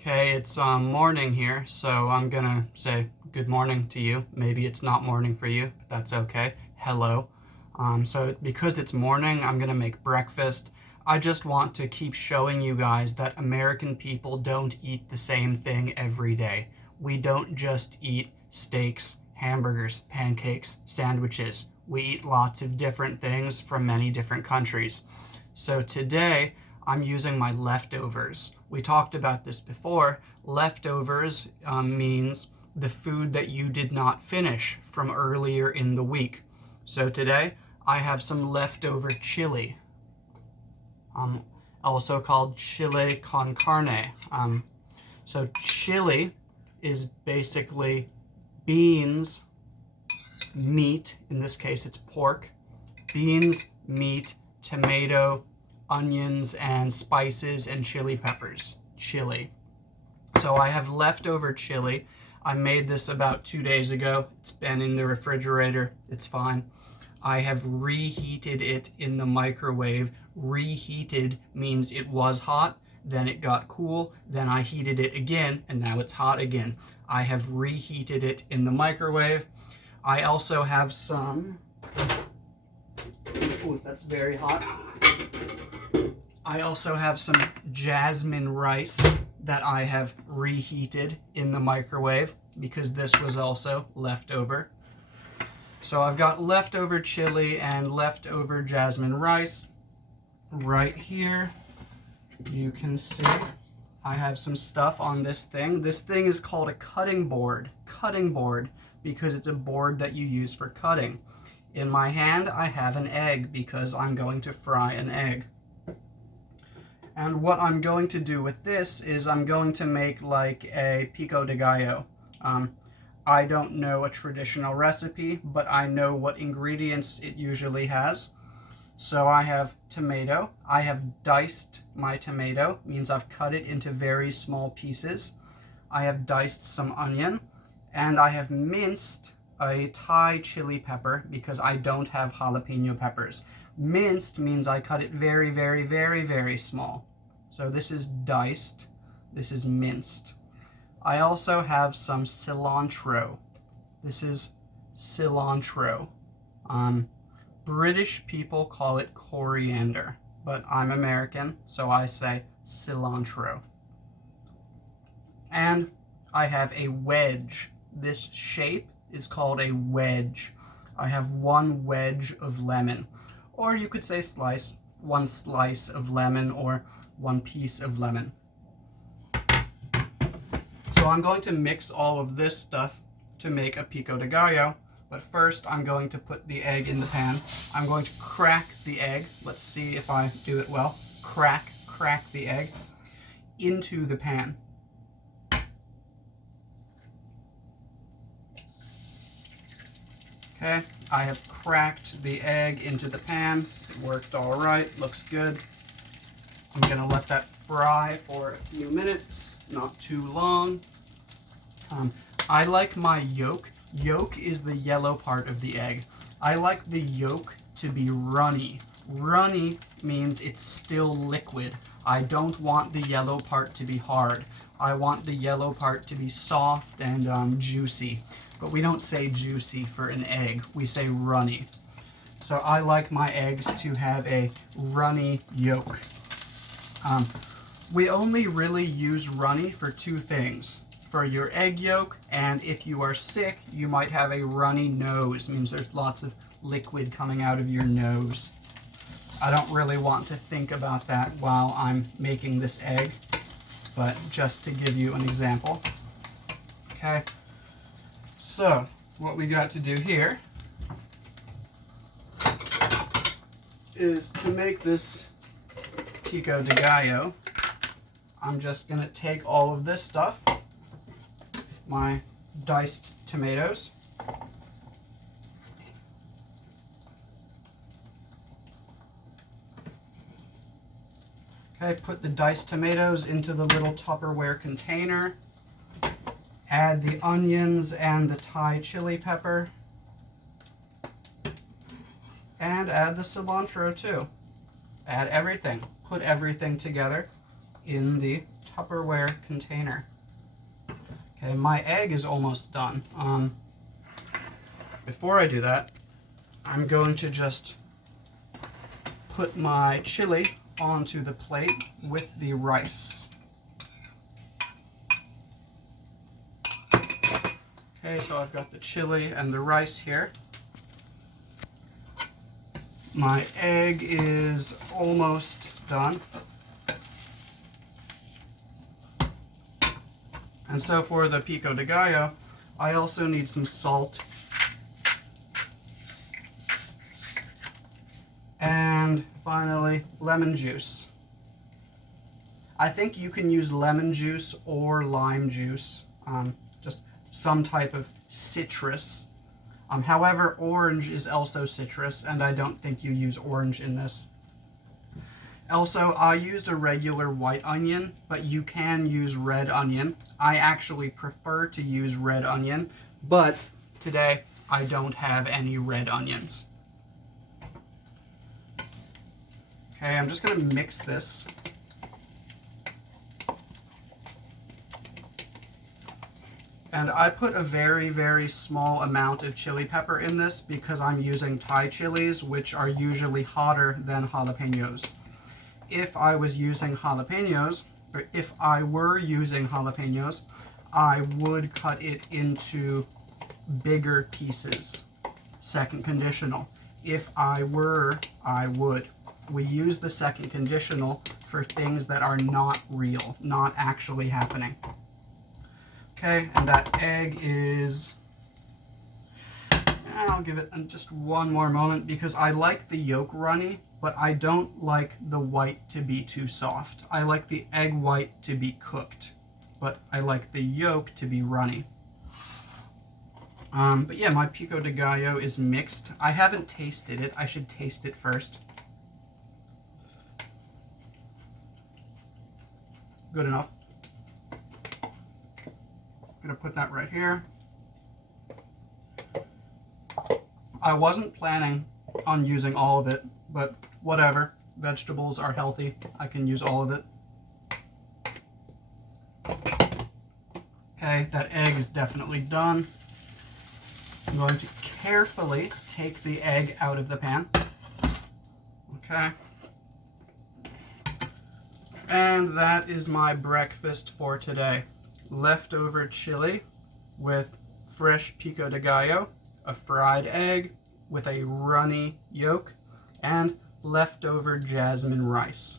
Okay, it's morning here, so I'm gonna say good morning to you. Maybe it's not morning for you, but that's okay. Hello. So because it's morning, I'm gonna make breakfast. I just want to keep showing you guys that American people don't eat the same thing every day. We don't just eat steaks, hamburgers, pancakes, sandwiches. We eat lots of different things from many different countries. So today, I'm using my leftovers. We talked about this before. Leftovers means the food that you did not finish from earlier in the week. So today I have some leftover chili, also called chile con carne. So chili is basically beans, meat, in this case it's pork, beans, meat, tomato, onions, and spices, and chili peppers. Chili. So I have leftover chili. I made this about 2 days ago. It's been in the refrigerator. It's fine. I have reheated it in the microwave. Reheated means it was hot, then it got cool, then I heated it again, and now it's hot again. I have reheated it in the microwave. I also have some... Ooh, that's very hot. I also have some jasmine rice that I have reheated in the microwave because this was also leftover. So I've got leftover chili and leftover jasmine rice. Right here, you can see I have some stuff on this thing. This thing is called a cutting board. Cutting board because it's a board that you use for cutting. In my hand, I have an egg because I'm going to fry an egg. And what I'm going to do with this is I'm going to make like a pico de gallo. I don't know a traditional recipe, but I know what ingredients it usually has. So I have tomato. I have diced my tomato, means I've cut it into very small pieces. I have diced some onion, and I have minced a Thai chili pepper because I don't have jalapeno peppers. Minced means I cut it very, very, very, very small. So this is diced, this is minced. I also have some cilantro. This is cilantro. British people call it coriander, but I'm American, so I say cilantro. And I have a wedge. This shape is called a wedge. I have one wedge of lemon, or you could say slice, one slice of lemon or one piece of lemon. So I'm going to mix all of this stuff to make a pico de gallo, but first I'm going to put the egg in the pan. I'm going to crack the egg. Let's see if I do it well. Crack the egg into the pan. Okay, I have cracked the egg into the pan. It worked all right, looks good. I'm gonna let that fry for a few minutes, not too long. I like my yolk. Yolk is the yellow part of the egg. I like the yolk to be runny. Runny means it's still liquid. I don't want the yellow part to be hard. I want the yellow part to be soft and juicy. But we don't say juicy for an egg, we say runny. So I like my eggs to have a runny yolk. We only really use runny for two things. For your egg yolk, and if you are sick, you might have a runny nose. It means there's lots of liquid coming out of your nose. I don't really want to think about that while I'm making this egg, but just to give you an example. Okay. So, what we got to do here is to make this pico de gallo, I'm just going to take all of this stuff, my diced tomatoes, okay, put the diced tomatoes into the little Tupperware container. Add the onions and the Thai chili pepper. And add the cilantro too. Add everything. Put everything together in the Tupperware container. Okay, my egg is almost done. Before I do that, I'm going to just put my chili onto the plate with the rice. Okay, so I've got the chili and the rice here. My egg is almost done. And so for the pico de gallo, I also need some salt and finally lemon juice. I think you can use lemon juice or lime juice, just some type of citrus. However, orange is also citrus, and I don't think you use orange in this. Also, I used a regular white onion, but you can use red onion. I actually prefer to use red onion, but today I don't have any red onions. Okay, I'm just going to mix this. And I put a very, very small amount of chili pepper in this because I'm using Thai chilies, which are usually hotter than jalapenos. If I was using jalapenos, or if I were using jalapenos, I would cut it into bigger pieces. Second conditional. If I were, I would. We use the second conditional for things that are not real, not actually happening. Okay, and that egg is, I'll give it just one more moment because I like the yolk runny, but I don't like the white to be too soft. I like the egg white to be cooked, but I like the yolk to be runny. But yeah, my pico de gallo is mixed. I haven't tasted it. I should taste it first. Good enough. I'm gonna put that right here. I wasn't planning on using all of it, but whatever. Vegetables are healthy. I can use all of it. Okay, that egg is definitely done. I'm going to carefully take the egg out of the pan. Okay. And that is my breakfast for today. Leftover chili with fresh pico de gallo, a fried egg with a runny yolk, and leftover jasmine rice.